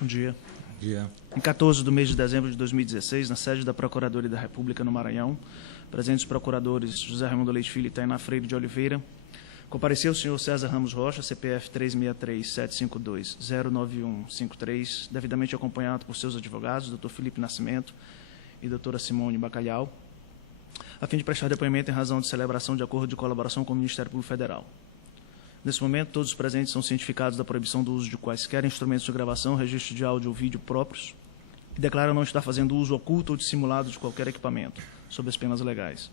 Bom dia. Bom dia. Em 14 do mês de dezembro de 2016, na sede da Procuradoria da República no Maranhão, presentes os procuradores José Raimundo Leite Filho e Tainá Freire de Oliveira, compareceu o senhor César Ramos Rocha, CPF 363-752-09153, devidamente acompanhado por seus advogados, Dr. Felipe Nascimento e doutora Simone Bacalhau, a fim de prestar depoimento em razão de celebração de acordo de colaboração com o Ministério Público Federal. Nesse momento, todos os presentes são cientificados da proibição do uso de quaisquer instrumentos de gravação, registro de áudio ou vídeo próprios e declaram não estar fazendo uso oculto ou dissimulado de qualquer equipamento, sob as penas legais.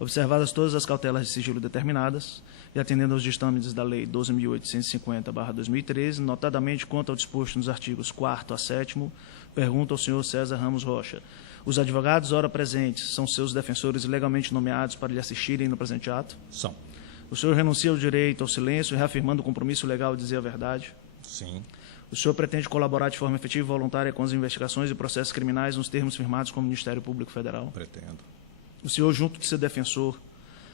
Observadas todas as cautelas de sigilo determinadas e atendendo aos ditames da Lei 12.850/2013, notadamente quanto ao disposto nos artigos 4º a 7º, pergunto ao senhor César Ramos Rocha: os advogados, ora presentes, são seus defensores legalmente nomeados para lhe assistirem no presente ato? São. O senhor renuncia ao direito ao silêncio, reafirmando o compromisso legal de dizer a verdade? Sim. O senhor pretende colaborar de forma efetiva e voluntária com as investigações e processos criminais nos termos firmados com o Ministério Público Federal? Pretendo. O senhor, junto de seu defensor,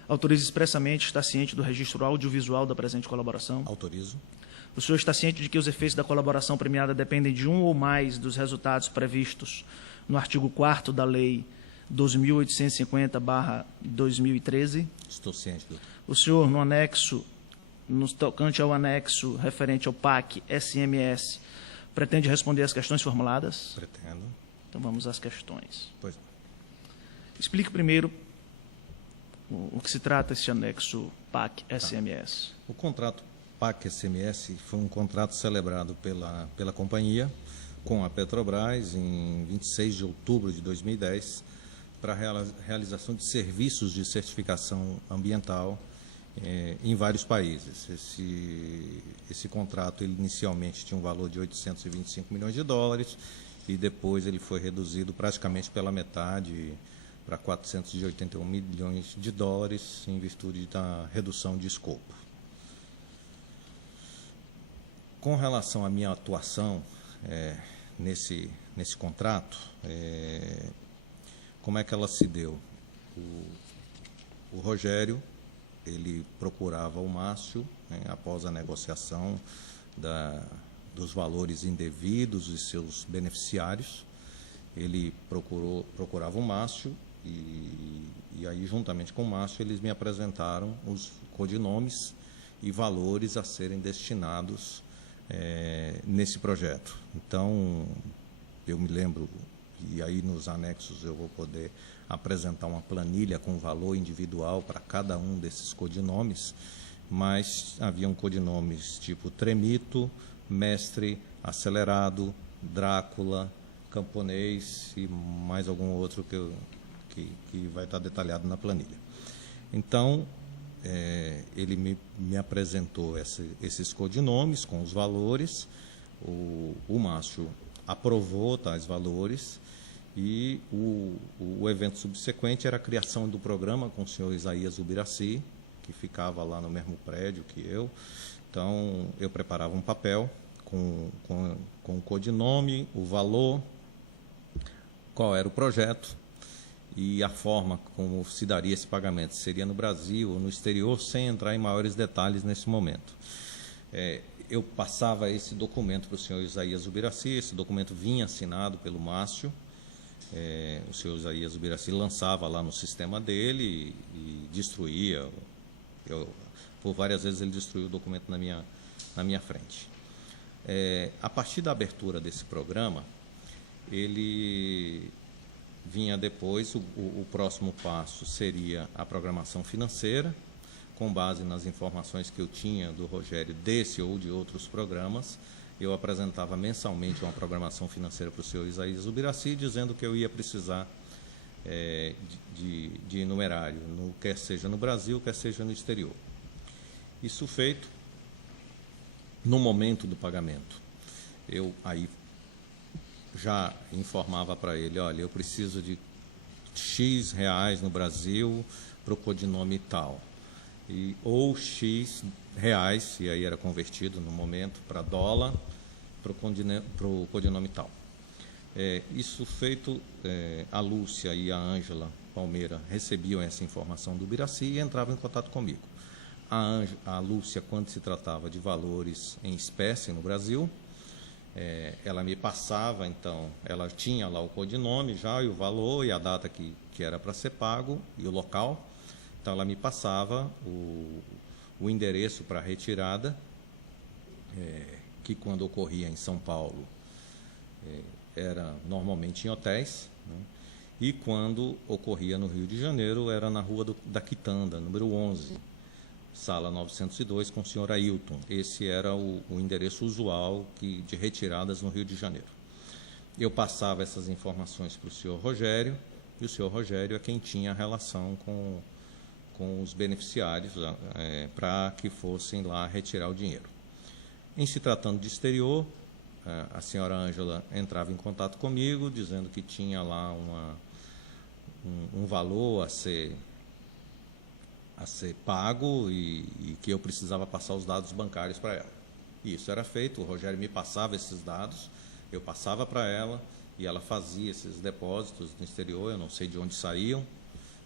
autoriza expressamente, está ciente do registro audiovisual da presente colaboração? Autorizo. O senhor está ciente de que os efeitos da colaboração premiada dependem de um ou mais dos resultados previstos no artigo 4º da Lei 12.850/2013? Estou ciente, doutor. O senhor, no anexo, no tocante ao anexo referente ao PAC SMS, pretende responder às questões formuladas? Pretendo. Então vamos às questões. Pois não. Explique primeiro o que se trata esse anexo PAC SMS. O contrato PAC-SMS foi um contrato celebrado pela companhia com a Petrobras em 26 de outubro de 2010 para a realização de serviços de certificação ambiental em vários países. Esse contrato ele inicialmente tinha um valor de 825 milhões de dólares e depois ele foi reduzido praticamente pela metade para 481 milhões de dólares em virtude da redução de escopo. Com relação à minha atuação nesse contrato, como é que ela se deu? O Rogério, ele procurava o Márcio, após a negociação dos valores indevidos de seus beneficiários, ele procurava o Márcio e aí, juntamente com o Márcio, eles me apresentaram os codinomes e valores a serem destinados nesse projeto. Então, eu me lembro, e aí nos anexos eu vou poder apresentar uma planilha com valor individual para cada um desses codinomes, mas haviam codinomes tipo Tremito, Mestre, Acelerado, Drácula, Camponês e mais algum outro que vai estar detalhado na planilha. Então, ele me apresentou esses codinomes com os valores, o Márcio aprovou tais valores e o evento subsequente era a criação do programa com o senhor Isaías Ubiraci, que ficava lá no mesmo prédio que eu. Então, eu preparava um papel com o codinome, o valor, qual era o projeto e a forma como se daria esse pagamento. Seria no Brasil ou no exterior, sem entrar em maiores detalhes nesse momento. Eu passava esse documento para o senhor Isaías Ubiraci, esse documento vinha assinado pelo Márcio, o senhor Isaías Ubiraci lançava lá no sistema dele e destruía. Por várias vezes ele destruiu o documento na minha frente. A partir da abertura desse programa, ele vinha depois, o próximo passo seria a programação financeira, com base nas informações que eu tinha do Rogério desse ou de outros programas. Eu apresentava mensalmente uma programação financeira para o senhor Isaías Ubiraci, dizendo que eu ia precisar de numerário, quer seja no Brasil, quer seja no exterior. Isso feito, no momento do pagamento, eu aí já informava para ele: olha, eu preciso de X reais no Brasil para o codinome tal, ou X reais, e aí era convertido no momento para dólar, para o codinome tal. Isso feito, a Lúcia e a Ângela Palmeira recebiam essa informação do Ubiraci e entravam em contato comigo. A Lúcia, quando se tratava de valores em espécie no Brasil, ela me passava, então, ela tinha lá o codinome já, e o valor, e a data que era para ser pago, e o local. Então, ela me passava o endereço para retirada, que quando ocorria em São Paulo, era normalmente em hotéis, né? E quando ocorria no Rio de Janeiro, era na Rua da Quitanda, número 11, sala 902, com o senhor Ailton. Esse era o endereço usual de retiradas no Rio de Janeiro. Eu passava essas informações para o senhor Rogério, e o senhor Rogério é quem tinha a relação com os beneficiários para que fossem lá retirar o dinheiro. Em se tratando de exterior, a senhora Ângela entrava em contato comigo, dizendo que tinha lá um valor a ser pago e que eu precisava passar os dados bancários para ela. E isso era feito, o Rogério me passava esses dados, eu passava para ela e ela fazia esses depósitos no exterior, eu não sei de onde saíam,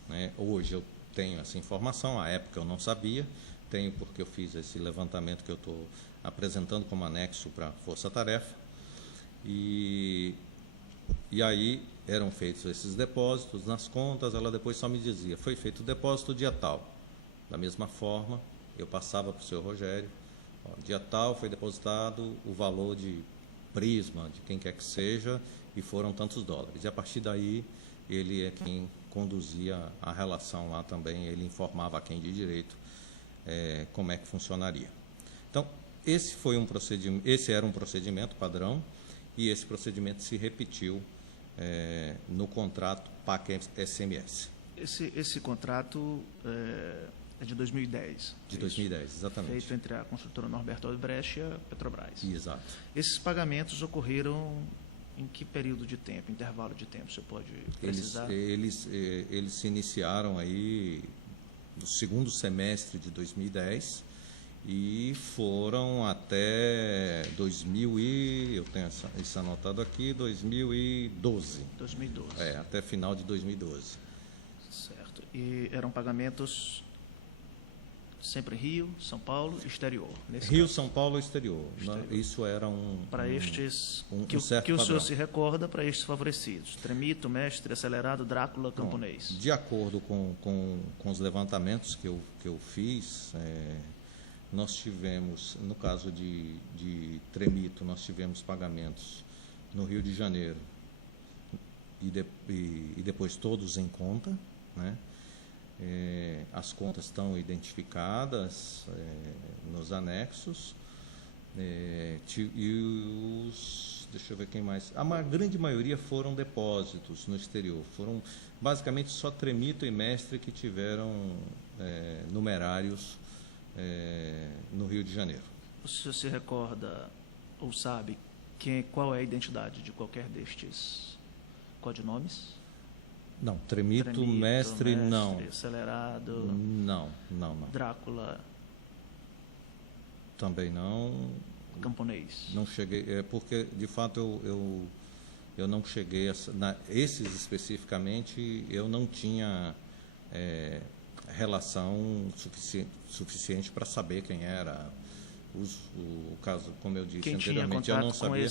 né? Hoje eu tenho essa informação, à época eu não sabia, tenho porque eu fiz esse levantamento que eu estou apresentando como anexo para a Força Tarefa. E aí eram feitos esses depósitos nas contas, ela depois só me dizia, foi feito o depósito dia tal. Da mesma forma, eu passava para o senhor Rogério, dia tal foi depositado o valor de Prisma, de quem quer que seja, e foram tantos dólares. E a partir daí, ele é quem conduzia a relação lá também, ele informava a quem de direito como é que funcionaria. Então, esse era um procedimento padrão, e esse procedimento se repetiu no contrato PAC-SMS. Esse contrato é de 2010. De 2010, exatamente. Feito entre a construtora Norberto Odebrecht e a Petrobras. Exato. Esses pagamentos ocorreram em que período de tempo, intervalo de tempo, você pode precisar? Eles se iniciaram aí no segundo semestre de 2010 e foram até 2000 eu tenho isso anotado aqui, 2012. 2012. Até final de 2012. Certo. E eram pagamentos sempre Rio, São Paulo, exterior. Rio, São Paulo, exterior. Isso era para estes que o padrão. Senhor se recorda, para estes favorecidos: Tremito, Mestre, Acelerado, Drácula, Camponês. Bom, de acordo com os levantamentos que eu fiz, nós tivemos, no caso de Tremito, nós tivemos pagamentos no Rio de Janeiro e depois todos em conta, né? As contas estão identificadas nos anexos, e deixa eu ver quem mais. A grande maioria foram depósitos no exterior. Foram basicamente só Tremito e Mestre que tiveram numerários no Rio de Janeiro. O senhor se recorda ou sabe qual é a identidade de qualquer destes codinomes? Não, Tremito, Mestre, não. Acelerado. Não. Drácula. Também não. Camponês. Não cheguei, porque de fato eu não cheguei esses especificamente eu não tinha relação suficiente para saber quem era. O caso, como eu disse quem anteriormente, tinha eu não sabia.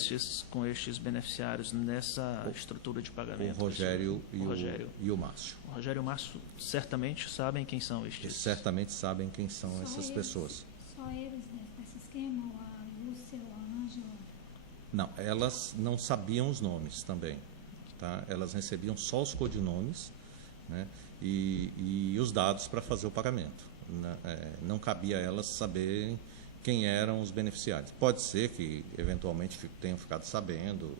Com estes beneficiários nessa estrutura de pagamento? O Rogério e o Márcio. O Rogério e o Márcio certamente sabem quem são estes. Eles certamente sabem quem são essas pessoas. Só eles nesse esquema, a Lúcia, a Ângela? Não, elas não sabiam os nomes também. Tá? Elas recebiam só os codinomes, né? E os dados para fazer o pagamento. Não cabia a elas saberem quem eram os beneficiários. Pode ser que, eventualmente, tenham ficado sabendo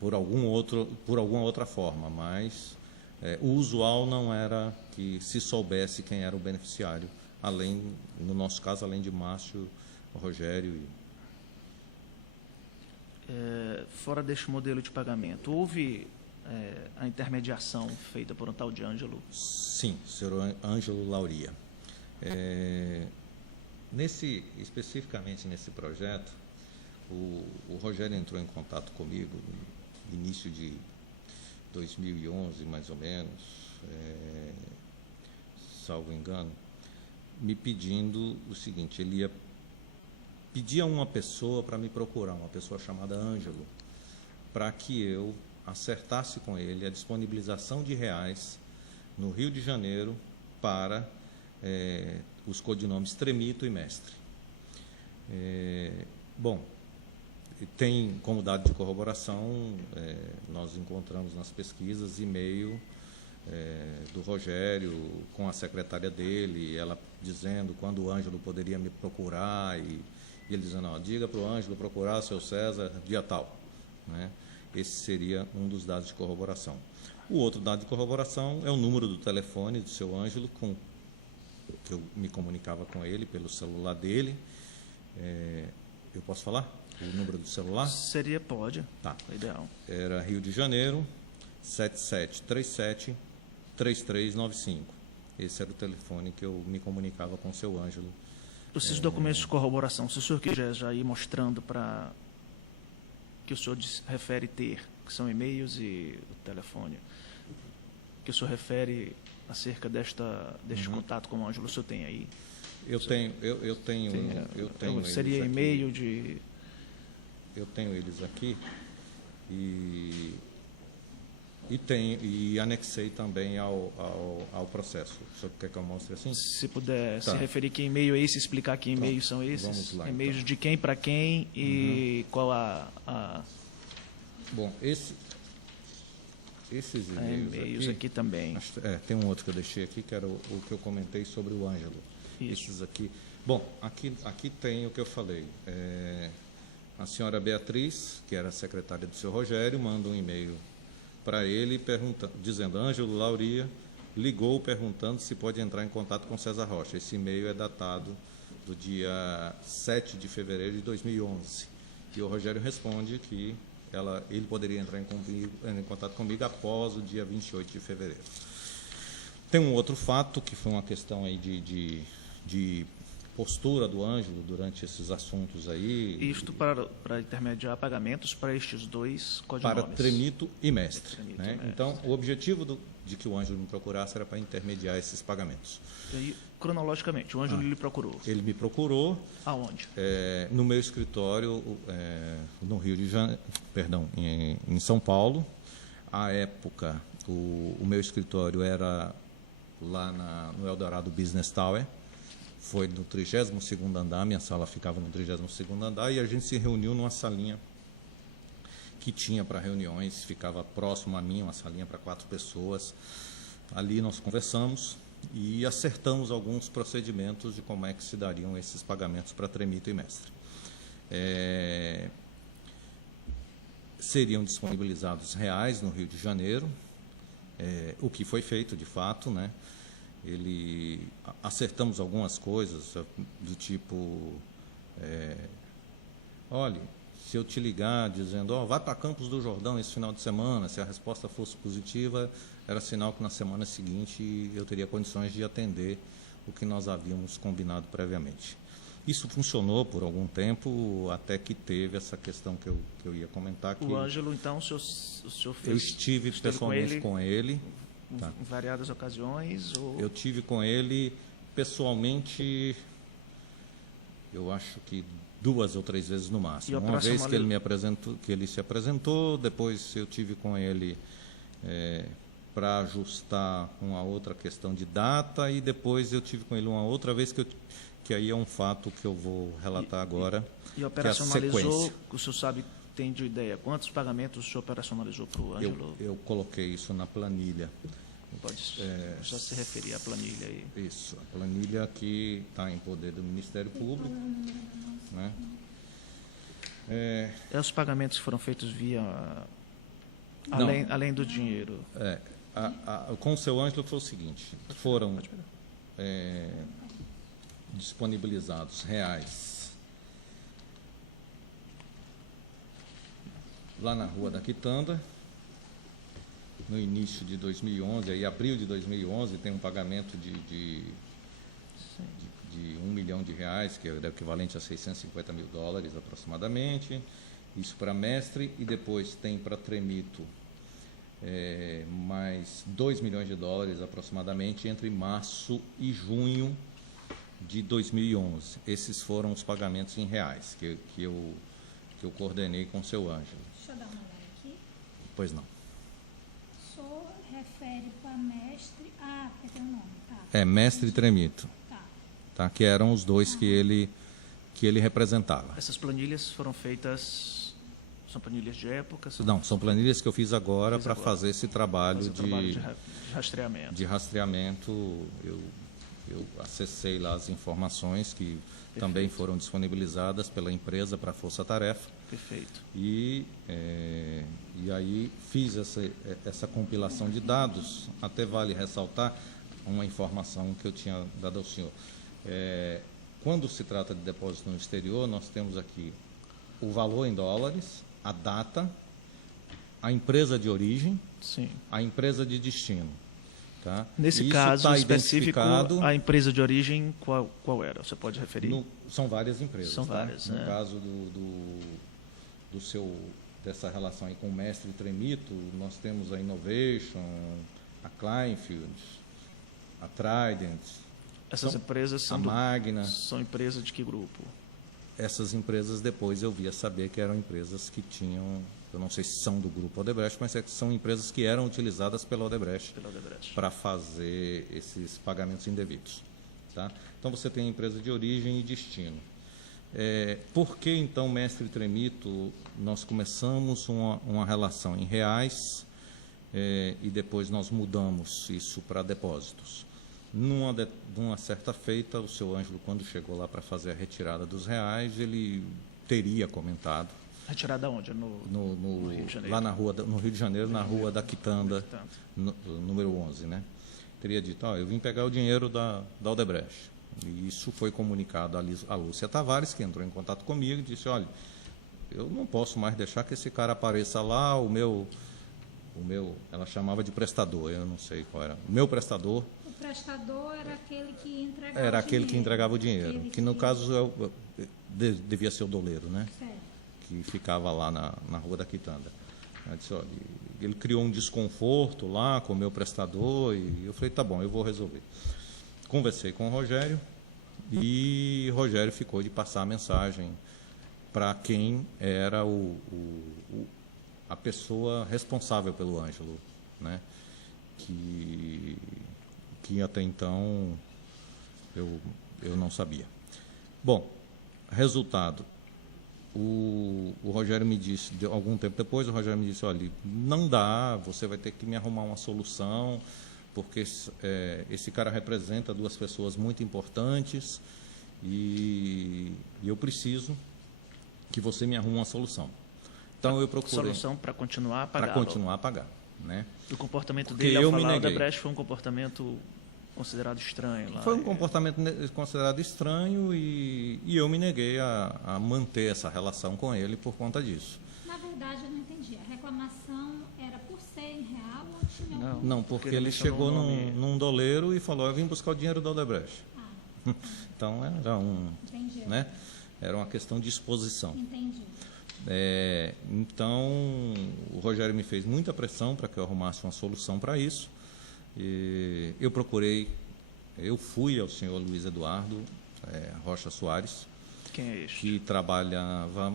por alguma outra forma, mas o usual não era que se soubesse quem era o beneficiário, no nosso caso, além de Márcio, Rogério. Fora deste modelo de pagamento, houve a intermediação feita por um tal de Ângelo? Sim, senhor Ângelo Lauria. Especificamente nesse projeto, o Rogério entrou em contato comigo no início de 2011, mais ou menos, salvo engano, me pedindo o seguinte: ele pedi a uma pessoa para me procurar, uma pessoa chamada Ângelo, para que eu acertasse com ele a disponibilização de reais no Rio de Janeiro para os codinomes Tremito e Mestre. Bom, tem como dado de corroboração, nós encontramos nas pesquisas e-mail do Rogério com a secretária dele, ela dizendo quando o Ângelo poderia me procurar, e ele dizendo, ó, diga para o Ângelo procurar o seu César dia tal, né? Esse seria um dos dados de corroboração. O outro dado de corroboração é o número do telefone do seu Ângelo, que eu me comunicava com ele pelo celular dele. Eu posso falar o número do celular? Pode. Tá. É ideal. Era Rio de Janeiro, 7737-3395. Esse era o telefone que eu me comunicava com o seu Ângelo. Esses documentos de corroboração, se o senhor quiser já ir mostrando para que o senhor refere ter, que são e-mails e o telefone, que o senhor refere acerca deste contato com o Ângelo, o senhor tem aí? Eu tenho seria eles e-mail de... Eu tenho eles aqui e anexei também ao processo. O senhor quer que eu mostre assim? Se puder se referir que e-mail é esse, explicar que e-mails são esses. Vamos lá, e-mails então. de quem para quem e qual Bom, esses e-mails aqui também. Tem um outro que eu deixei aqui, que era o que eu comentei sobre o Ângelo. Isso. Esses aqui. Bom, aqui tem o que eu falei. A senhora Beatriz, que era secretária do seu Rogério, manda um e-mail para ele dizendo, Ângelo Lauria ligou perguntando se pode entrar em contato com César Rocha. Esse e-mail é datado do dia 7 de fevereiro de 2011. E o Rogério responde que ele poderia entrar em contato comigo após o dia 28 de fevereiro. Tem um outro fato, que foi uma questão aí de postura do Ângelo durante esses assuntos aí. Isto para intermediar pagamentos para estes dois codinomes. Para Tremito e Mestre. Né? Então, o objetivo de que o Ângelo me procurasse era para intermediar esses pagamentos. E, cronologicamente, o Ângelo lhe procurou? Ele me procurou. Aonde? No meu escritório, no Rio de Janeiro, em São Paulo. À época, o meu escritório era lá no Eldorado Business Tower. Foi no 32º andar, minha sala ficava no 32º andar, e a gente se reuniu numa salinha que tinha para reuniões, ficava próximo a mim, uma salinha para 4 pessoas. Ali nós conversamos e acertamos alguns procedimentos de como é que se dariam esses pagamentos para Tremito e Mestre. Seriam disponibilizados reais no Rio de Janeiro, o que foi feito de fato, né? Acertamos algumas coisas do tipo, olha, se eu te ligar dizendo, vai para Campos do Jordão esse final de semana, se a resposta fosse positiva, era sinal que na semana seguinte eu teria condições de atender o que nós havíamos combinado previamente. Isso funcionou por algum tempo, até que teve essa questão que eu ia comentar. O Ângelo, então, o senhor fez... Eu estive pessoalmente com ele. Tá. Em variadas ocasiões? Ou... Eu tive com ele pessoalmente, eu acho que 2 ou 3 vezes no máximo. Uma vez que ele se apresentou, depois eu tive com ele para ajustar uma outra questão de data, e depois eu tive com ele uma outra vez que aí é um fato que eu vou relatar agora. E operacionalizou, o senhor sabe, tem de ideia, quantos pagamentos o senhor operacionalizou para o Ângelo? Eu coloquei isso na planilha. Pode já se referir à planilha aí. Isso, a planilha que está em poder do Ministério Público. Né? Os pagamentos foram feitos via... Além do dinheiro. Com o seu Ângelo foi o seguinte, foram disponibilizados reais lá na Rua da Quitanda, no início de 2011, aí abril de 2011, tem um pagamento de R$1 milhão, que é o equivalente a $650 mil aproximadamente, isso para Mestre, e depois tem para Tremito mais $2 milhões aproximadamente entre março e junho de 2011. Esses foram os pagamentos em reais que eu coordenei com o seu Ângelo. Deixa eu dar uma olhada aqui. Pois não. O senhor refere para mestre... Ah, porque tem o nome, tá. É, Mestre Tremito, Tá. tá? Que eram os dois que ele representava. Essas planilhas foram feitas, são planilhas de época? Não, são planilhas que eu fiz agora para agora. fazer esse trabalho, Fazer o trabalho de rastreamento. de rastreamento. Eu acessei lá as informações que também foram disponibilizadas pela empresa para a Força Tarefa. Perfeito. E aí fiz essa compilação de dados. Até vale ressaltar uma informação que eu tinha dado ao senhor. Quando se trata de depósito no exterior, nós temos aqui o valor em dólares, a data, a empresa de origem, Sim. a empresa de destino. Tá? Nesse Isso caso tá específico, identificado. a empresa de origem, qual era? Você pode referir? São várias empresas. São tá? várias, No né? caso dessa relação aí com o Mestre Tremito, nós temos a Innovation, a Kleinfield, a Trident, Essas empresas a Magna. são empresas de que grupo? Essas empresas depois eu via saber que eram empresas que tinham, eu não sei se são do grupo Odebrecht, mas são empresas que eram utilizadas pela Odebrecht Pela Odebrecht. para fazer esses pagamentos indevidos. Tá? Então, você tem a empresa de origem e destino. Por que, então, Mestre Tremito, nós começamos uma relação em reais e depois nós mudamos isso para depósitos? Numa certa feita, o seu Ângelo, quando chegou lá para fazer a retirada dos reais, ele teria comentado, Retirada onde? No Rio de Janeiro. lá no Rio de Janeiro, na rua da Quitanda, número 11, né? Teria dito, eu vim pegar o dinheiro da Odebrecht. E isso foi comunicado à Lúcia Tavares, que entrou em contato comigo e disse, olha, eu não posso mais deixar que esse cara apareça lá, o meu, ela chamava de prestador, eu não sei qual era, o meu prestador. O prestador era aquele que entregava Era o aquele que dinheiro. entregava o dinheiro, Aquele que no caso devia ser o doleiro, né? Certo. Que ficava lá na Rua da Quitanda. Eu disse, olha, ele criou um desconforto lá com o meu prestador e eu falei, tá bom, eu vou resolver. Conversei com o Rogério e o Rogério ficou de passar a mensagem para quem era a pessoa responsável pelo Ângelo, né? Que até então eu não sabia. Bom, resultado, o Rogério me disse, algum tempo depois, o Rogério me disse, olha, não dá, você vai ter que me arrumar uma solução, porque esse cara representa duas pessoas muito importantes e eu preciso que você me arrume uma solução. Então, eu procurei... Solução para continuar a pagar. Para continuar a pagar, né? O comportamento Porque dele eu ao me falar neguei. Odebrecht foi um comportamento considerado estranho lá. Foi um comportamento considerado estranho e eu me neguei a manter essa relação com ele por conta disso. Na verdade, eu não entendi. A reclamação era por ser em real ou tinha Não. algum... Não, porque Ele ele mencionou chegou o nome. num doleiro e falou, eu vim buscar o dinheiro da Odebrecht. Ah, Então, entendi. né? Era uma questão de exposição. Entendi. Então, o Rogério me fez muita pressão para que eu arrumasse uma solução para isso. E eu fui ao senhor Luiz Eduardo Rocha Soares, Quem é este? que trabalhava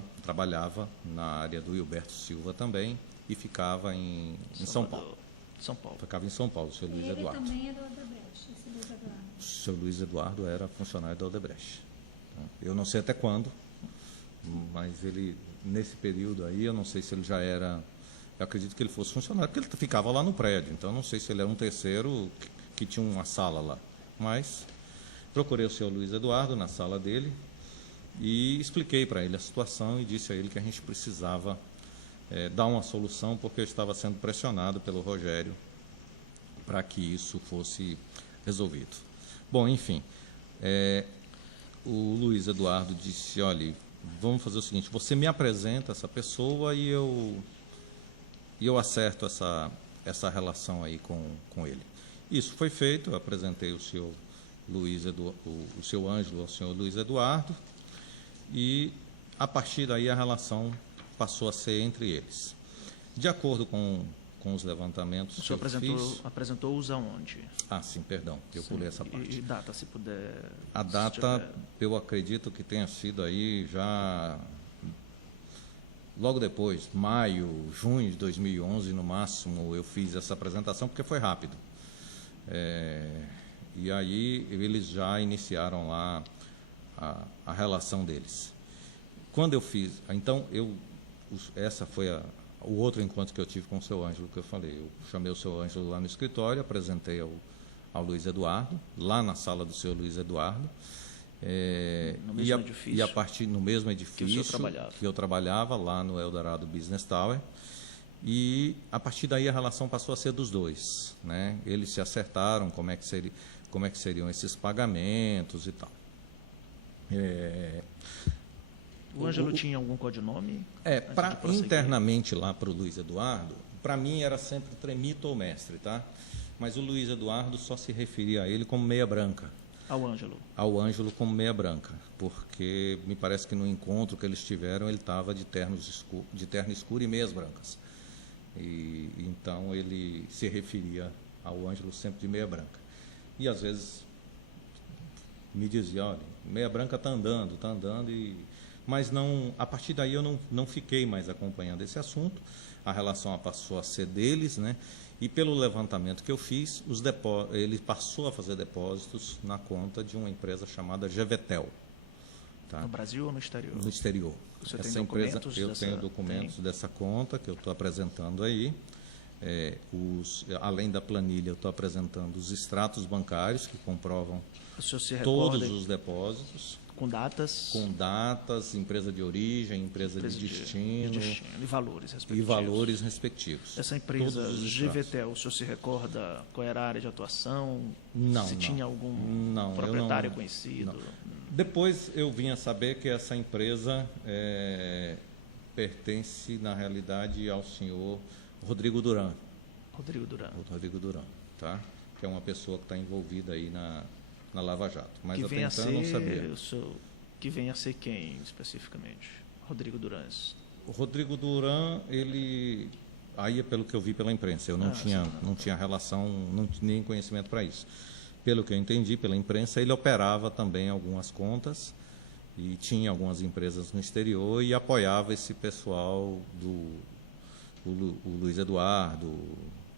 na área do Hilberto Silva também e ficava em São Paulo. São Paulo. Ficava em São Paulo, o senhor Luiz Ele Eduardo. também é do Odebrecht, esse Luiz Eduardo. O senhor Luiz Eduardo era funcionário da Odebrecht. Eu não sei até quando, mas ele, nesse período aí, eu não sei se ele já era... Eu acredito que ele fosse funcionário, porque ele ficava lá no prédio. Então, eu não sei se ele era um terceiro que tinha uma sala lá. Mas procurei o senhor Luiz Eduardo na sala dele e expliquei para ele a situação e disse a ele que a gente precisava dar uma solução, porque eu estava sendo pressionado pelo Rogério para que isso fosse resolvido. Bom, enfim, o Luiz Eduardo disse, olha, vamos fazer o seguinte, você me apresenta essa pessoa e eu acerto essa relação aí com ele. Isso foi feito, eu apresentei o senhor o seu Ângelo ao senhor Luiz Eduardo, e a partir daí a relação passou a ser entre eles. De acordo com com os levantamentos O que senhor eu fiz. apresentou-os aonde? Ah, sim, perdão, eu pulei essa parte. E data, se puder. A se data, tiver. eu acredito que tenha sido aí já logo depois, maio, junho de 2011, no máximo, eu fiz essa apresentação, porque foi rápido. E aí eles já iniciaram lá a relação deles. Quando eu fiz, então, essa foi o outro encontro que eu tive com o seu Ângelo, que eu falei. Eu chamei o seu Ângelo lá no escritório, apresentei ao Luiz Eduardo, lá na sala do seu Luiz Eduardo. No mesmo edifício? E a partir no mesmo edifício que eu trabalhava, lá no Eldorado Business Tower. E a partir daí a relação passou a ser dos dois, né? Eles se acertaram como é que seriam esses pagamentos e tal. O Ângelo tinha algum codinome? Internamente lá para o Luiz Eduardo, para mim era sempre Tremito ou Mestre, tá? Mas o Luiz Eduardo só se referia a ele como Meia Branca. Ao Ângelo? Ao Ângelo como Meia Branca, porque me parece que no encontro que eles tiveram ele estava de terno escuro e meias brancas. E então ele se referia ao Ângelo sempre de Meia Branca. E às vezes me dizia, olha, Meia Branca está andando, mas não, a partir daí eu não fiquei mais acompanhando esse assunto, a relação passou a ser deles, né? E pelo levantamento que eu fiz, ele passou a fazer depósitos na conta de uma empresa chamada GVTEL. Tá? No Brasil ou no exterior? No exterior. Você tem Essa empresa, documentos eu tenho documentos dessa conta que eu estou apresentando aí. Além da planilha, eu estou apresentando os extratos bancários que comprovam todos os depósitos. Com datas? Com datas, empresa de origem, empresa de destino. E valores respectivos. E valores respectivos. Essa empresa GVTEL, o senhor se recorda qual era a área de atuação? Não. Se tinha algum proprietário conhecido? Não. Depois eu vim a saber que essa empresa pertence, na realidade, ao senhor Rodrigo Duran. Rodrigo Duran, tá? Que é uma pessoa que está envolvida aí na Lava Jato. Mas até então eu não sabia. Que vem a ser quem, especificamente? Rodrigo Duran. O Rodrigo Duran, ele... Aí é pelo que eu vi pela imprensa. Eu não tinha relação, nem conhecimento para isso. Pelo que eu entendi pela imprensa, ele operava também algumas contas e tinha algumas empresas no exterior e apoiava esse pessoal o Luiz Eduardo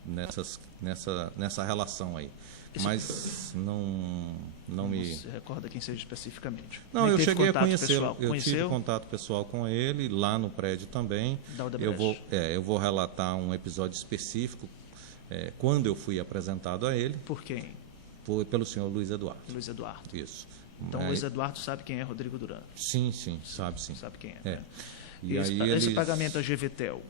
nessa relação aí. Mas não me... Você recorda quem seja especificamente? Não, eu cheguei a conhecê-lo. Eu tive contato pessoal com ele, lá no prédio também. Eu vou relatar um episódio específico, quando eu fui apresentado a ele. Por quem? Pelo senhor Luiz Eduardo. Luiz Eduardo. Isso. Então, Luiz Eduardo sabe quem é Rodrigo Duran? Sim, sabe sim. Sabe quem é. Né? E esse pagamento a GVTEL,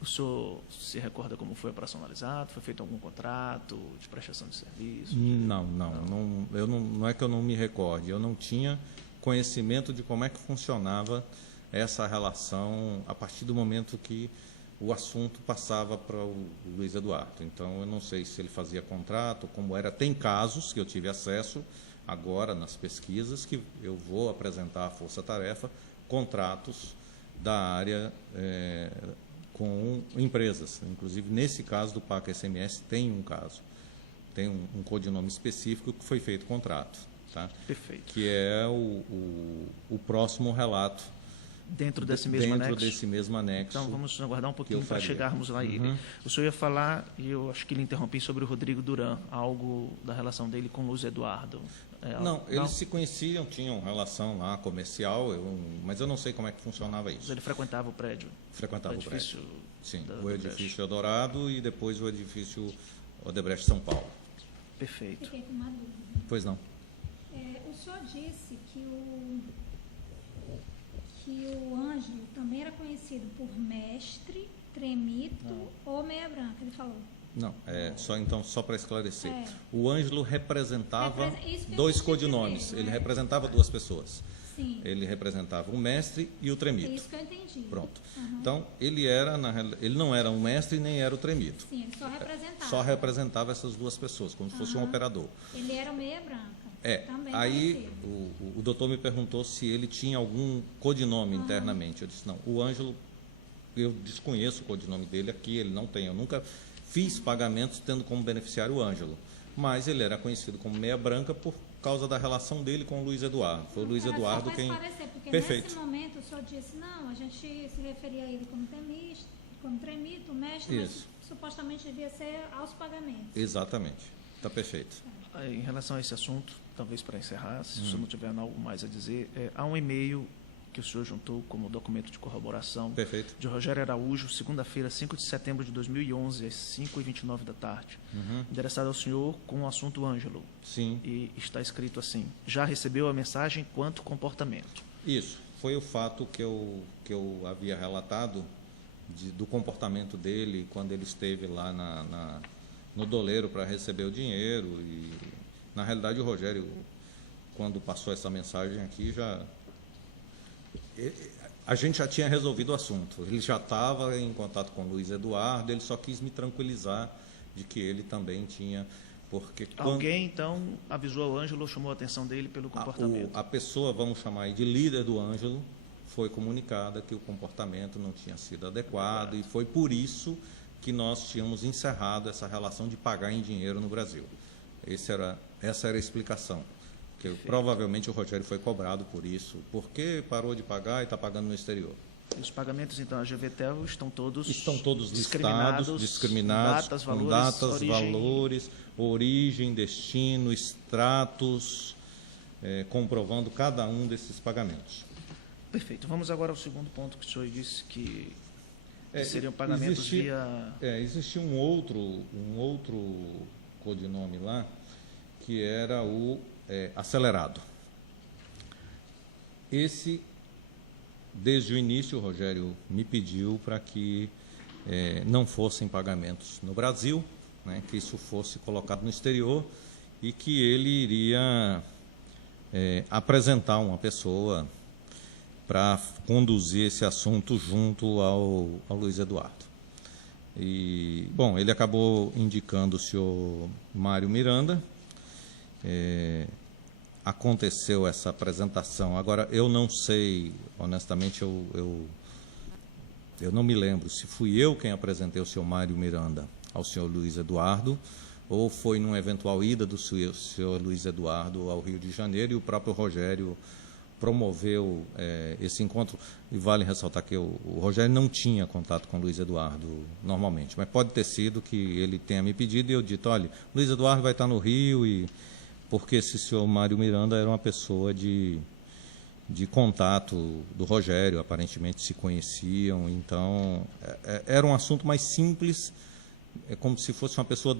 o senhor se recorda como foi operacionalizado? Foi feito algum contrato de prestação de serviço? Não é que eu não me recorde. Eu não tinha conhecimento de como é que funcionava essa relação a partir do momento que o assunto passava para o Luiz Eduardo. Então, eu não sei se ele fazia contrato, como era. Tem casos que eu tive acesso agora nas pesquisas que eu vou apresentar à Força Tarefa contratos da área com empresas. Inclusive, nesse caso do PAC SMS, tem um caso. Tem um codinome específico que foi feito contrato. Tá? Perfeito. Que é o próximo relato. Dentro desse mesmo anexo. Então, vamos aguardar um pouquinho para chegarmos lá. O senhor ia falar, e eu acho que lhe interrompi, sobre o Rodrigo Duran, algo da relação dele com o Luiz Eduardo. Eles se conheciam, tinham relação lá comercial, mas eu não sei como é que funcionava isso. Mas ele frequentava o prédio? Frequentava o prédio. Sim, o edifício Eldorado e depois o edifício Odebrecht São Paulo. Perfeito. Fiquei com uma dúvida. Pois não. O senhor disse que o Ângelo também era conhecido por Mestre, Tremito ou Meia Branca, ele falou. Não, só para esclarecer. O Ângelo representava dois codinomes, ele representava duas pessoas. Sim. Ele representava o Mestre e o Tremito. É isso que eu entendi. Pronto. Então, ele não era um Mestre nem era o Tremito. Sim, ele só representava. Só representava essas duas pessoas, como se fosse um operador. Ele era o Meia Branca. Também aí o doutor me perguntou se ele tinha algum codinome internamente. Eu disse, não, o Ângelo eu desconheço o codinome dele aqui, ele não tem. Eu nunca fiz pagamentos tendo como beneficiário o Ângelo, mas ele era conhecido como Meia Branca por causa da relação dele com o Luiz Eduardo. Foi o Luiz Eduardo quem... Porque Perfeito. Nesse momento o senhor disse, não, a gente se referia a ele como tremito, mestre, Isso. mas supostamente devia ser aos pagamentos. Exatamente. Está perfeito. Em relação a esse assunto, talvez para encerrar, se o senhor não tiver algo mais a dizer, há um e-mail que o senhor juntou como documento de corroboração Perfeito. de Rogério Araújo, segunda-feira, 5 de setembro de 2011, às 5h29 da tarde, endereçado ao senhor com o assunto Ângelo. Sim. E está escrito assim: já recebeu a mensagem quanto comportamento? Isso. Foi o fato que eu havia relatado do comportamento dele quando ele esteve lá no doleiro para receber o dinheiro. E, na realidade, o Rogério, quando passou essa mensagem aqui, a gente já tinha resolvido o assunto. Ele já estava em contato com o Luiz Eduardo, ele só quis me tranquilizar de que ele também tinha... Porque Alguém, então, avisou ao Ângelo ou chamou a atenção dele pelo comportamento? A pessoa, vamos chamar aí de líder do Ângelo, foi comunicada que o comportamento não tinha sido adequado e foi por isso que nós tínhamos encerrado essa relação de pagar em dinheiro no Brasil. Essa era a explicação. Que provavelmente o Rogério foi cobrado por isso. Por que parou de pagar e está pagando no exterior? Os pagamentos, então, a GVTEL estão todos listados, discriminados, datas, com valores, datas, valores, origem, destino, extratos, comprovando cada um desses pagamentos. Perfeito. Vamos agora ao segundo ponto que o senhor disse que seriam pagamentos via... Existia um outro codinome lá, que era o acelerado. Esse, desde o início, o Rogério me pediu para que não fossem pagamentos no Brasil, né, que isso fosse colocado no exterior e que ele iria apresentar uma pessoa para conduzir esse assunto junto ao Luiz Eduardo. E, bom, ele acabou indicando o senhor Mário Miranda. Aconteceu essa apresentação. Agora, eu não sei, honestamente, eu não me lembro se fui eu quem apresentei o senhor Mário Miranda ao senhor Luiz Eduardo, ou foi numa eventual ida do senhor Luiz Eduardo ao Rio de Janeiro e o próprio Rogério promoveu esse encontro. E vale ressaltar que o Rogério não tinha contato com o Luiz Eduardo normalmente, mas pode ter sido que ele tenha me pedido e eu dito, olha, Luiz Eduardo vai estar no Rio, porque esse senhor Mário Miranda era uma pessoa de contato do Rogério, aparentemente se conheciam, então era um assunto mais simples, como se fosse uma pessoa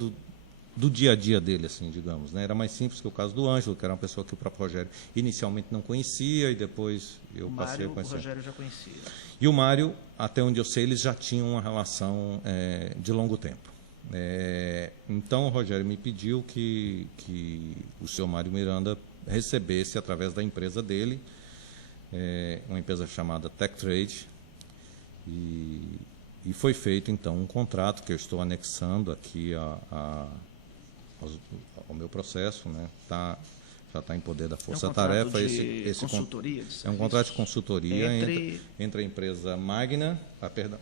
do dia a dia dele, assim, digamos, né? Era mais simples que o caso do Ângelo, que era uma pessoa que o próprio Rogério inicialmente não conhecia e depois eu passei a conhecer. O Rogério já conhecia. E o Mário, até onde eu sei, eles já tinham uma relação de longo tempo. Então o Rogério me pediu que o senhor Mário Miranda recebesse através da empresa dele, uma empresa chamada Tech Trade, e foi feito então um contrato que eu estou anexando aqui ao meu processo, né? Já está em poder da Força Tarefa. Esse consultoria? É um contrato de consultoria entre a empresa Magna,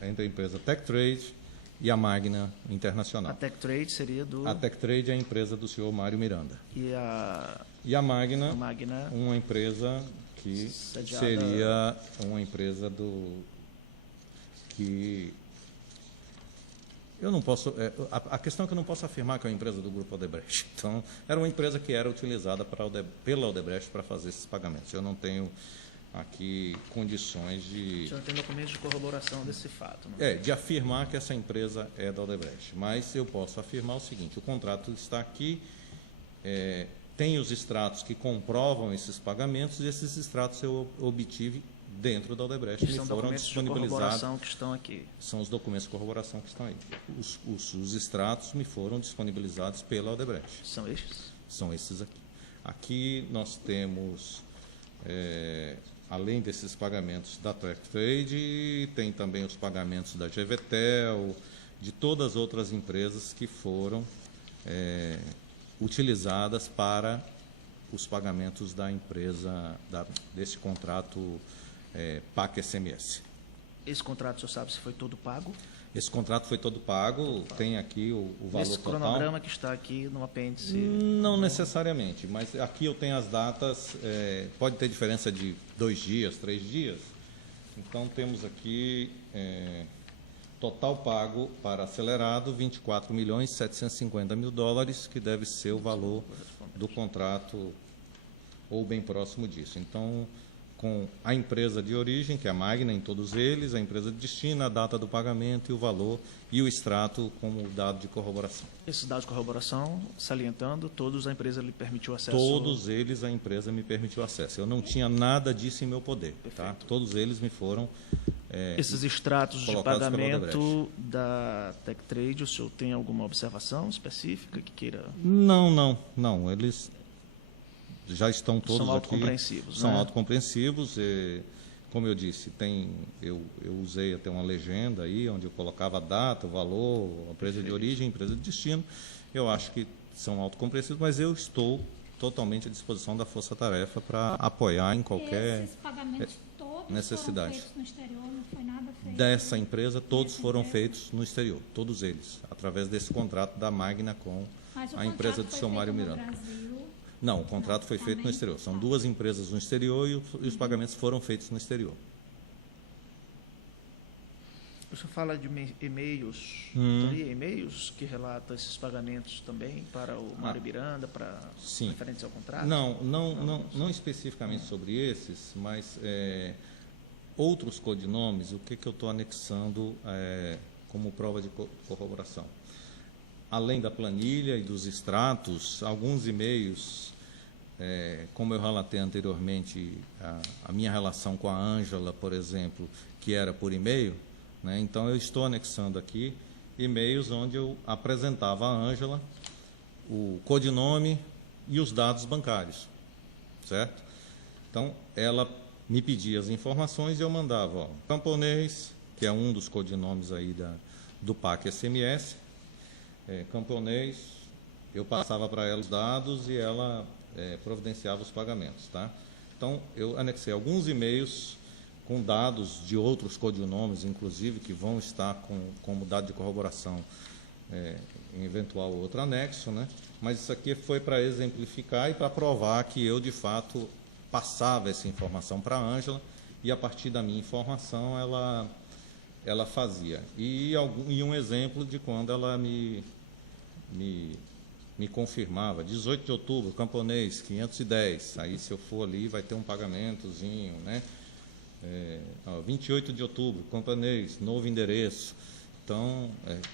entre a empresa Tech Trade e a Magna Internacional. A Tech Trade seria do... A Tech Trade é a empresa do senhor Mário Miranda. E a Magna, uma empresa que seria uma empresa que... Eu não posso... a questão é que eu não posso afirmar que é uma empresa do Grupo Odebrecht. Então, era uma empresa que era utilizada pela Odebrecht para fazer esses pagamentos. Eu não tenho aqui condições de... Você não tem documentos de corroboração desse fato, não? De afirmar que essa empresa é da Odebrecht. Mas eu posso afirmar o seguinte, o contrato está aqui, tem os extratos que comprovam esses pagamentos e esses extratos eu obtive dentro da Odebrecht. São documentos de corroboração que estão aqui. São os documentos de corroboração que estão aí. Os extratos me foram disponibilizados pela Odebrecht. São estes? São esses aqui. Aqui nós temos, além desses pagamentos da Tech Trade, tem também os pagamentos da GVTEL, de todas as outras empresas que foram utilizadas para os pagamentos da empresa, desse contrato PAC SMS. Esse contrato, o senhor sabe se foi todo pago? Esse contrato foi todo pago, tem aqui o valor Esse total. cronograma que está aqui no apêndice. Não necessariamente, mas aqui eu tenho as datas, pode ter diferença de 2 dias, 3 dias. Então temos aqui total pago para acelerado, 24.750.000 dólares, que deve ser o valor do contrato ou bem próximo disso. Então, com a empresa de origem, que é a Magna em todos eles, a empresa de destino, a data do pagamento e o valor e o extrato como dado de corroboração. Esses dados de corroboração, salientando, todos a empresa lhe permitiu acesso? Todos eles a empresa me permitiu acesso. Eu não tinha nada disso em meu poder. Tá? Todos eles me foram esses extratos de colocados pela pagamento da TechTrade, o senhor tem alguma observação específica que queira? Não. Eles já estão todos São aqui. autocompreensivos, São né? autocompreensivos. Como eu disse, eu usei até uma legenda aí, onde eu colocava a data, o valor, a empresa de origem, a empresa de destino. Eu acho que são autocompreensivos, mas eu estou totalmente à disposição da Força Tarefa para apoiar em qualquer Esses pagamentos todos necessidade. foram feitos no exterior, não foi nada feito? Dessa empresa, todos foram feitos no exterior, todos eles, através desse contrato da Magna com Mas o a empresa contrato do foi seu Mário feito no Miranda. Brasil. Não, o contrato foi feito no exterior. São 2 empresas no exterior e os pagamentos foram feitos no exterior. O senhor fala de e-mails, teria e-mails que relatam esses pagamentos também para o Mário Miranda, sim. referentes ao contrato? Não especificamente sobre esses, mas outros codinomes, o que eu estou anexando como prova de corroboração. Além da planilha e dos extratos, alguns e-mails, como eu relatei anteriormente, a minha relação com a Ângela, por exemplo, que era por e-mail, né? Então eu estou anexando aqui e-mails onde eu apresentava a Ângela o codinome e os dados bancários, certo? Então ela me pedia as informações e eu mandava Camponês, que é um dos codinomes aí do PAC SMS, Camponês, eu passava para ela os dados e ela providenciava os pagamentos, tá? Então, eu anexei alguns e-mails com dados de outros codinomes, inclusive, que vão estar como dado de corroboração em eventual outro anexo, né? Mas isso aqui foi para exemplificar e para provar que eu, de fato, passava essa informação para a Ângela e, a partir da minha informação, ela fazia. E um exemplo de quando ela me confirmava, 18 de outubro, Camponês, 510, aí se eu for ali vai ter um pagamentozinho, né? 28 de outubro, Camponês, novo endereço. Então,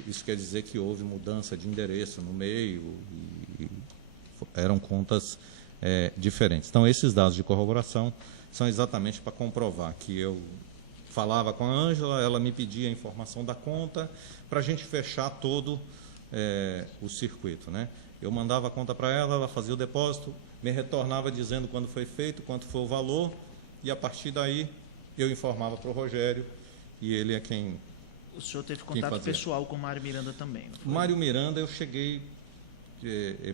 isso quer dizer que houve mudança de endereço no meio e eram contas diferentes. Então, esses dados de corroboração são exatamente para comprovar que eu falava com a Ângela, ela me pedia a informação da conta para a gente fechar todo o circuito, né? Eu mandava a conta para ela fazia o depósito, me retornava dizendo quando foi feito, quanto foi o valor, e a partir daí eu informava para o Rogério, e ele é quem... O senhor teve contato pessoal com o Mário Miranda também, não foi? Mário Miranda, eu cheguei...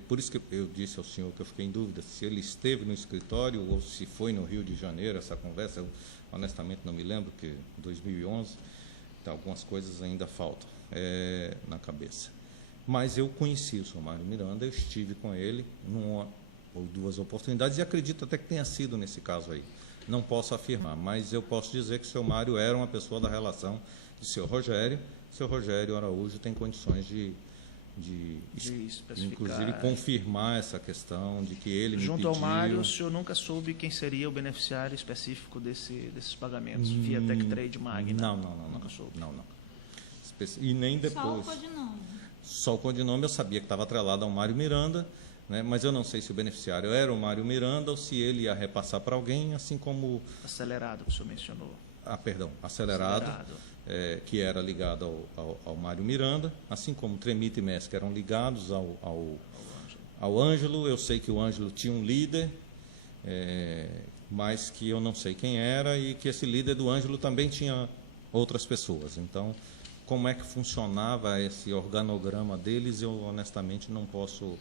por isso que eu disse ao senhor que eu fiquei em dúvida se ele esteve no escritório ou se foi no Rio de Janeiro, essa conversa, eu honestamente não me lembro, porque 2011, então, algumas coisas ainda faltam na cabeça. Mas eu conheci o senhor Mário Miranda, eu estive com ele numa ou 2 oportunidades e acredito até que tenha sido nesse caso aí. Não posso afirmar, mas eu posso dizer que o senhor Mário era uma pessoa da relação do senhor Rogério. O senhor Rogério Araújo tem condições de inclusive, confirmar essa questão de que ele me Junto pediu... ao Mário, o senhor nunca soube quem seria o beneficiário específico desses pagamentos, via TechTrade Magna? Não. Nunca soube? Não. E nem depois. Só o codinome. Só o codinome eu sabia que estava atrelado ao Mário Miranda, né? Mas eu não sei se o beneficiário era o Mário Miranda ou se ele ia repassar para alguém, assim como... Acelerado, que o senhor mencionou. Acelerado. Que era ligado ao Mário Miranda, assim como Tremito e Messi, que eram ligados ao Ângelo. Eu sei que o Ângelo tinha um líder, mas que eu não sei quem era, e que esse líder do Ângelo também tinha outras pessoas. Então, como é que funcionava esse organograma deles, eu honestamente não posso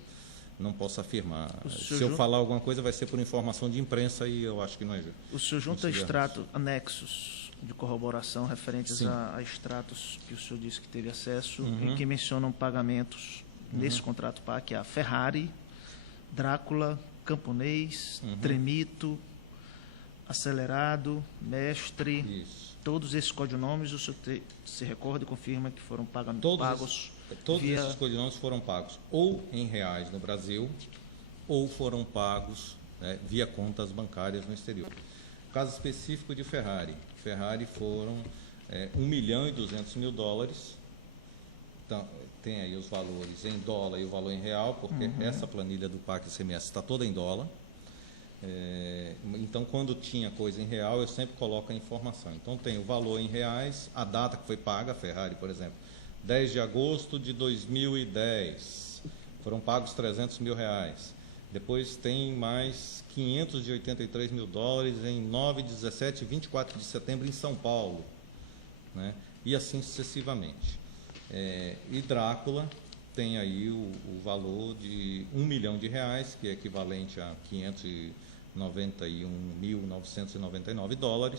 afirmar. Se eu falar alguma coisa, vai ser por informação de imprensa e eu acho que não é. O senhor junta extrato, anexos de corroboração referentes Sim. a extratos que o senhor disse que teve acesso e que mencionam pagamentos nesse contrato PAC a Ferrari, Drácula, Camponês, Tremito, Acelerado, Mestre, Isso. todos esses codinomes, o senhor se recorda e confirma que foram pagos Todos via... esses codinomes foram pagos ou em reais no Brasil ou foram pagos via contas bancárias no exterior. Caso específico de Ferrari. Ferrari foram $1.200.000. Então, tem aí os valores em dólar e o valor em real, porque essa planilha do PAC SMS está toda em dólar. Então, quando tinha coisa em real, eu sempre coloco a informação. Então, tem o valor em reais, a data que foi paga, a Ferrari, por exemplo, 10 de agosto de 2010, foram pagos R$300.000. Depois tem mais $583.000 em 9, 17 e 24 de setembro em São Paulo, né? E assim sucessivamente. E Drácula tem aí o valor de R$1 milhão, que é equivalente a $591.999,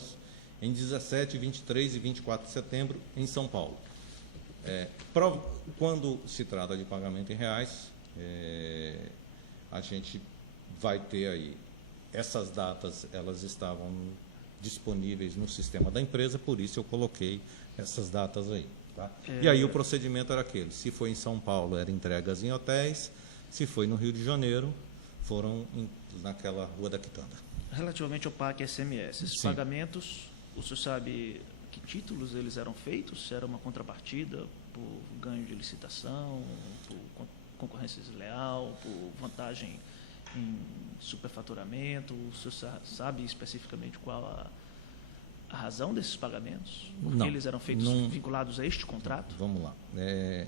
em 17, 23 e 24 de setembro em São Paulo. Quando se trata de pagamento em reais, a gente vai ter aí, essas datas, elas estavam disponíveis no sistema da empresa, por isso eu coloquei essas datas aí. Tá? E aí o procedimento era aquele, se foi em São Paulo, eram entregas em hotéis, se foi no Rio de Janeiro, foram naquela Rua da Quitanda. Relativamente ao PAC SMS, esses Sim. pagamentos, o senhor sabe que títulos eles eram feitos? Se era uma contrapartida por ganho de licitação, por concorrência desleal, por vantagem em superfaturamento? O senhor sabe especificamente qual a razão desses pagamentos? Por que eles eram feitos vinculados a este contrato? Vamos lá.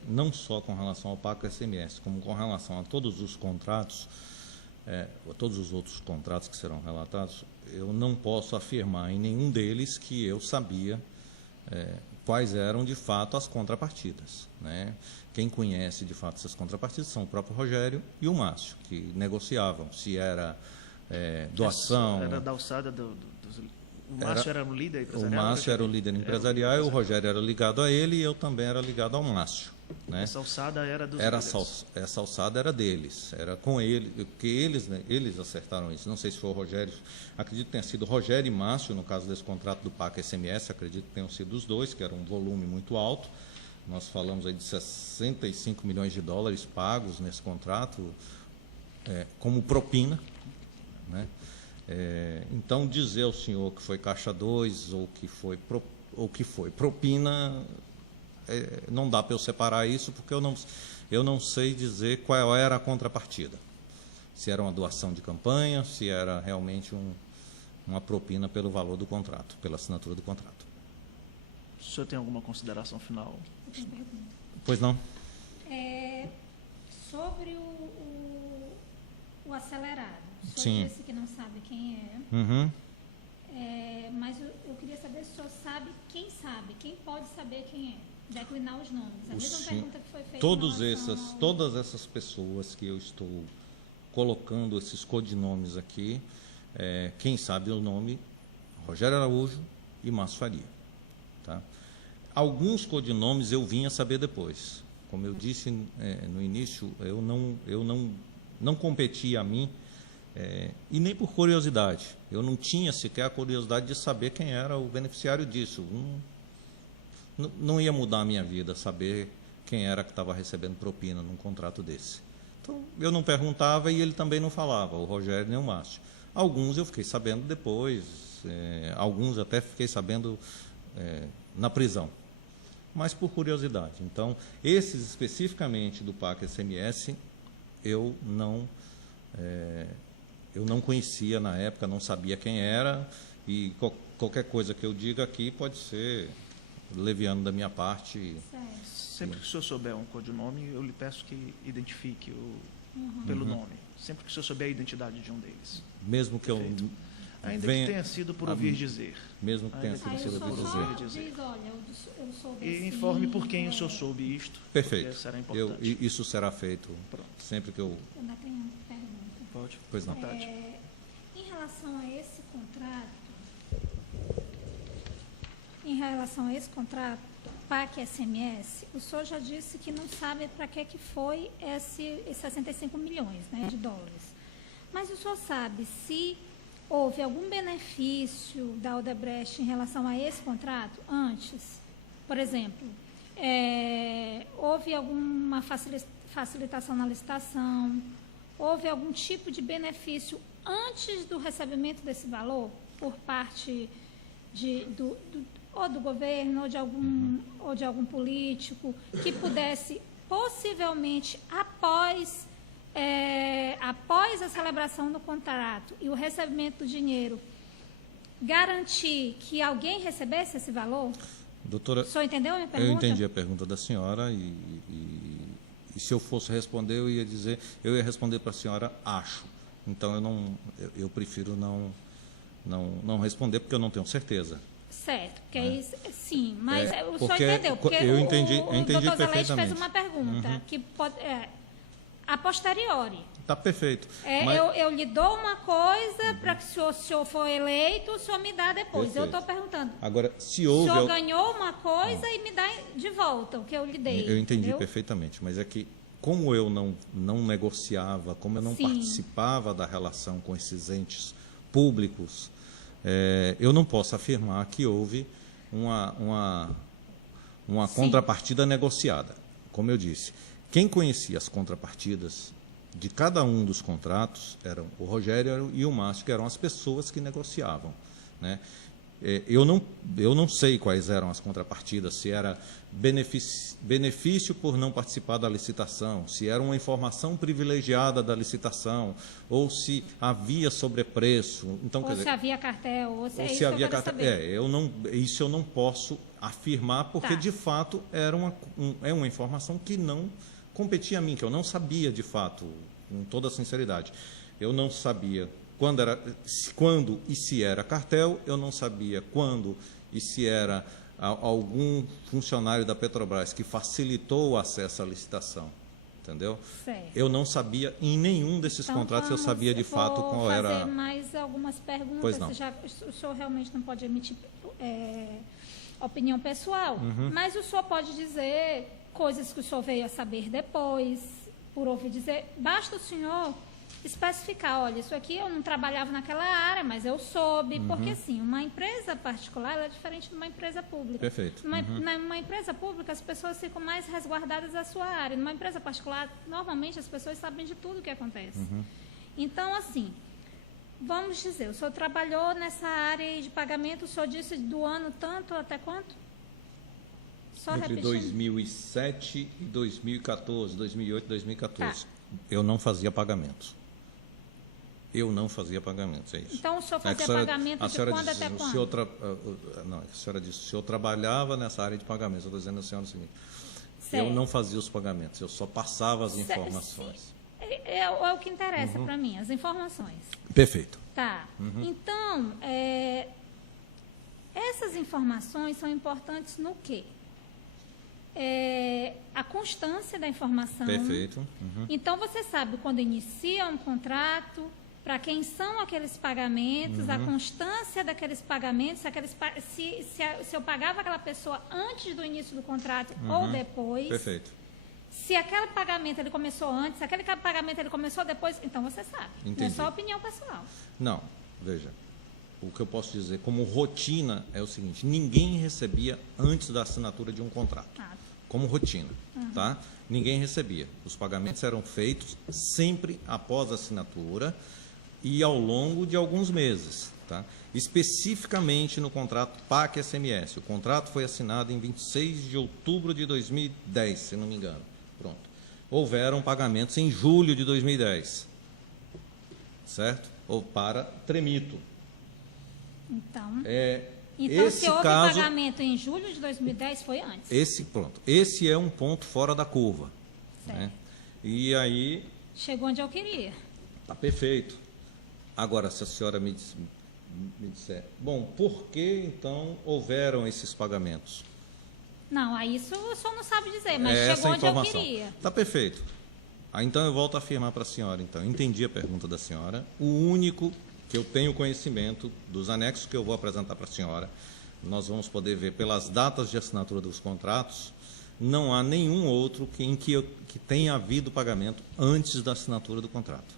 Não só com relação ao PAC SMS, como com relação a todos os contratos, todos os outros contratos que serão relatados, eu não posso afirmar em nenhum deles que eu sabia quais eram de fato as contrapartidas, né? Quem conhece de fato essas contrapartidas são o próprio Rogério e o Márcio, que negociavam se era doação. Era da alçada o Márcio era o líder empresarial? O Márcio era o líder empresarial, o Rogério era ligado a ele e eu também era ligado ao Márcio. Né? Essa alçada era dos líderes? Essa alçada era deles, era com ele, porque eles acertaram isso. Não sei se foi o Rogério, acredito que tenha sido o Rogério e Márcio, no caso desse contrato do PAC SMS, acredito que tenham sido os dois, que era um volume muito alto. Nós falamos aí de $65 milhões pagos nesse contrato, como propina, né? Então, dizer ao senhor que foi caixa 2 ou que foi propina, não dá para eu separar isso, porque eu não sei dizer qual era a contrapartida. Se era uma doação de campanha, se era realmente uma propina pelo valor do contrato, pela assinatura do contrato. O senhor tem alguma consideração final? Eu tenho pergunta. Pois não? Sobre o acelerado. O senhor Sim. disse que não sabe quem é. Uhum. Mas eu queria saber se o senhor sabe, quem pode saber quem é. Declinar os nomes. A mesma pergunta que foi feita Todas essas pessoas que eu estou colocando esses codinomes aqui, quem sabe o nome, Rogério Araújo e Márcio Faria. Tá? Alguns codinomes eu vim a saber depois. Como eu disse no início, eu não competi a mim, e nem por curiosidade. Eu não tinha sequer a curiosidade de saber quem era o beneficiário disso. Não ia mudar a minha vida saber quem era que estava recebendo propina num contrato desse. Então, eu não perguntava e ele também não falava, o Rogério nem o Márcio. Alguns eu fiquei sabendo depois, alguns até fiquei sabendo na prisão, mas por curiosidade. Então, esses especificamente do PAC SMS, eu não conhecia na época, não sabia quem era, e qualquer coisa que eu diga aqui pode ser leviano da minha parte. Certo. Sempre que o senhor souber um codinome, eu lhe peço que identifique pelo nome. Sempre que o senhor souber a identidade de um deles. Mesmo que Perfeito. Ainda que tenha sido por ouvir dizer. Mesmo que tenha Aí sido o por senhor ouvir dizer. diz, olha, eu soube E assim, informe por quem o senhor soube isto. Perfeito. Porque será importante. Isso será feito Pronto. sempre que eu... Eu ainda tenho uma pergunta. Pode. Pois não. Vontade. Em relação a esse contrato, relação a esse contrato, PAC-SMS, o senhor já disse que não sabe para que foi esses 65 milhões, né, de dólares. Mas o senhor sabe se houve algum benefício da Odebrecht em relação a esse contrato antes? Por exemplo, houve alguma facilitação na licitação? Houve algum tipo de benefício antes do recebimento desse valor por parte ou do governo ou de algum político que pudesse possivelmente após a celebração do contrato e o recebimento do dinheiro garantir que alguém recebesse esse valor? Doutora, o senhor entendeu a minha pergunta? Eu entendi a pergunta da senhora e se eu fosse responder, eu ia responder para a senhora, acho. Então eu prefiro não responder porque eu não tenho certeza. Certo, porque aí sim, mas o senhor porque entendeu, porque eu entendi o doutor Zaleite perfeitamente. fez uma pergunta que pode, a posteriori. Está perfeito. Mas eu lhe dou uma coisa para que se o senhor for eleito, o senhor me dá depois. Perfeito. Eu estou perguntando. Agora, se houve... O senhor ganhou uma coisa e me dá de volta o que eu lhe dei. Eu entendi entendeu? perfeitamente, mas é que como eu não negociava, como eu não participava da relação com esses entes públicos, eu não posso afirmar que houve uma contrapartida negociada. Como eu disse, quem conhecia as contrapartidas de cada um dos contratos eram o Rogério e o Márcio, que eram as pessoas que negociavam, né? Eu não sei quais eram as contrapartidas, se era benefício por não participar da licitação, se era uma informação privilegiada da licitação, ou se havia sobrepreço. Então, ou se havia cartel, ou se se havia cartel. Isso eu não posso afirmar, porque de fato era uma informação que não competia a mim, que eu não sabia de fato, com toda a sinceridade. Eu não sabia quando e se era cartel, eu não sabia quando e se era algum funcionário da Petrobras que facilitou o acesso à licitação, entendeu? Certo. Eu não sabia em nenhum desses contratos, eu sabia de fato qual era... Vou fazer mais algumas perguntas. Pois não. O senhor realmente não pode emitir opinião pessoal, mas o senhor pode dizer coisas que o senhor veio a saber depois, por ouvir dizer. Basta o senhor especificar, olha, isso aqui eu não trabalhava naquela área, mas eu soube, porque assim, uma empresa particular ela é diferente de uma empresa pública. Perfeito. Numa empresa pública, as pessoas ficam mais resguardadas da sua área. Numa empresa particular, normalmente as pessoas sabem de tudo o que acontece. Então, assim, vamos dizer, o senhor trabalhou nessa área de pagamento, o senhor disse do ano tanto até quanto? Só Entre repetindo. 2007 e 2014, 2008 e 2014. Tá. Eu não fazia pagamentos. Eu não fazia pagamentos, é isso. Então, o senhor fazia pagamento de quando até quando? Não, a senhora disse, o senhor trabalhava nessa área de pagamentos. Eu estou dizendo a senhora o seguinte, certo. Eu não fazia os pagamentos, eu só passava as informações. É o que interessa para mim, as informações. Perfeito. Tá. Então, essas informações são importantes no quê? A constância da informação. Perfeito. Então, você sabe quando inicia um contrato, para quem são aqueles pagamentos, a constância daqueles pagamentos, se eu pagava aquela pessoa antes do início do contrato ou depois. Perfeito. Se aquele pagamento ele começou antes, se aquele pagamento ele começou depois, então você sabe. Entendi. Não é só opinião pessoal. Não, veja. O que eu posso dizer como rotina é o seguinte, ninguém recebia antes da assinatura de um contrato. Como rotina, tá? Ninguém recebia. Os pagamentos eram feitos sempre após a assinatura e ao longo de alguns meses, tá? Especificamente no contrato PAC-SMS. O contrato foi assinado em 26 de outubro de 2010, se não me engano. Pronto. Houveram pagamentos em julho de 2010, certo? Ou para Tremito. Então, esse se houve caso, pagamento em julho de 2010, foi antes. Esse é um ponto fora da curva. Certo. Né? E aí... Chegou onde eu queria. Está perfeito. Agora, se a senhora me disser, bom, por que então houveram esses pagamentos? Não, aí isso o senhor não sabe dizer, mas chegou onde eu queria. Está perfeito. Então eu volto a afirmar para a senhora, então, entendi a pergunta da senhora. O único que eu tenho conhecimento dos anexos que eu vou apresentar para a senhora, nós vamos poder ver pelas datas de assinatura dos contratos, não há nenhum outro em que tenha havido pagamento antes da assinatura do contrato.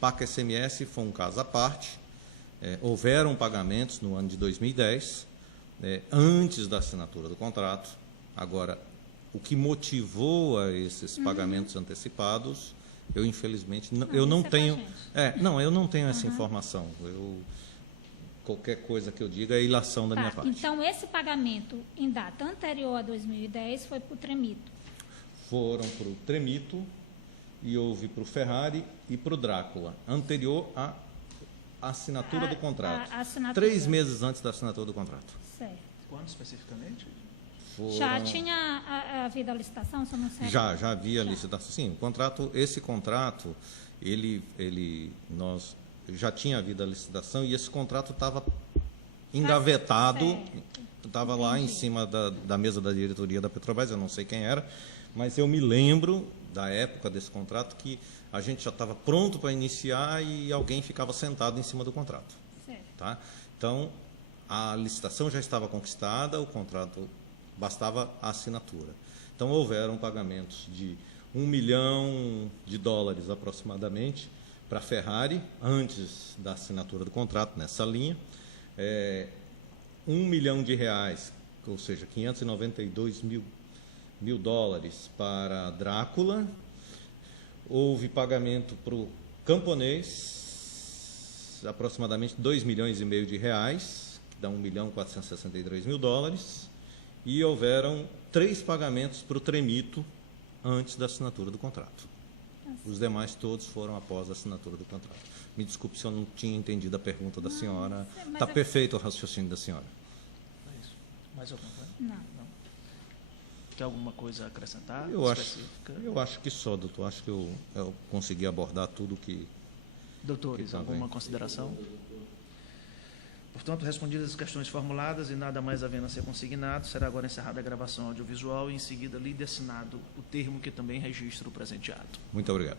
PAC SMS foi um caso à parte, houveram pagamentos no ano de 2010, antes da assinatura do contrato. Agora, o que motivou a esses pagamentos antecipados, eu infelizmente eu não tenho, eu não tenho essa informação. Qualquer coisa que eu diga é ilação da minha parte. Então, esse pagamento em data anterior a 2010 foi para o Tremito? Foram para o Tremito e houve para o Ferrari e para o Drácula, anterior à assinatura do contrato. 3 meses antes da assinatura do contrato. Certo. Quando especificamente? Já tinha havido a licitação, se eu não sei? Já havia a licitação. Sim, esse contrato, nós já tinha havido a licitação e esse contrato estava engavetado, estava lá em cima da mesa da diretoria da Petrobras, eu não sei quem era, mas eu me lembro da época desse contrato que a gente já estava pronto para iniciar e alguém ficava sentado em cima do contrato. Tá? Então, a licitação já estava conquistada, o contrato bastava a assinatura. Então, houveram pagamentos de $1 milhão aproximadamente para a Ferrari, antes da assinatura do contrato, nessa linha. $1 milhão, ou seja, 592 mil dólares para a Drácula. Houve pagamento para o Camponês, aproximadamente R$2,5 milhões, que dá $1.463.000. E houveram 3 pagamentos para o Tremito antes da assinatura do contrato. Os demais todos foram após a assinatura do contrato. Me desculpe se eu não tinha entendido a pergunta da senhora. Está perfeito o raciocínio da senhora. É isso. Mais alguma coisa? Não. Quer alguma coisa a acrescentar? Eu acho que só, doutor. Acho que eu consegui abordar tudo que... Doutores, alguma consideração? Portanto, respondidas as questões formuladas e nada mais havendo a ser consignado, será agora encerrada a gravação audiovisual e, em seguida, lido e assinado o termo que também registra o presente ato. Muito obrigado.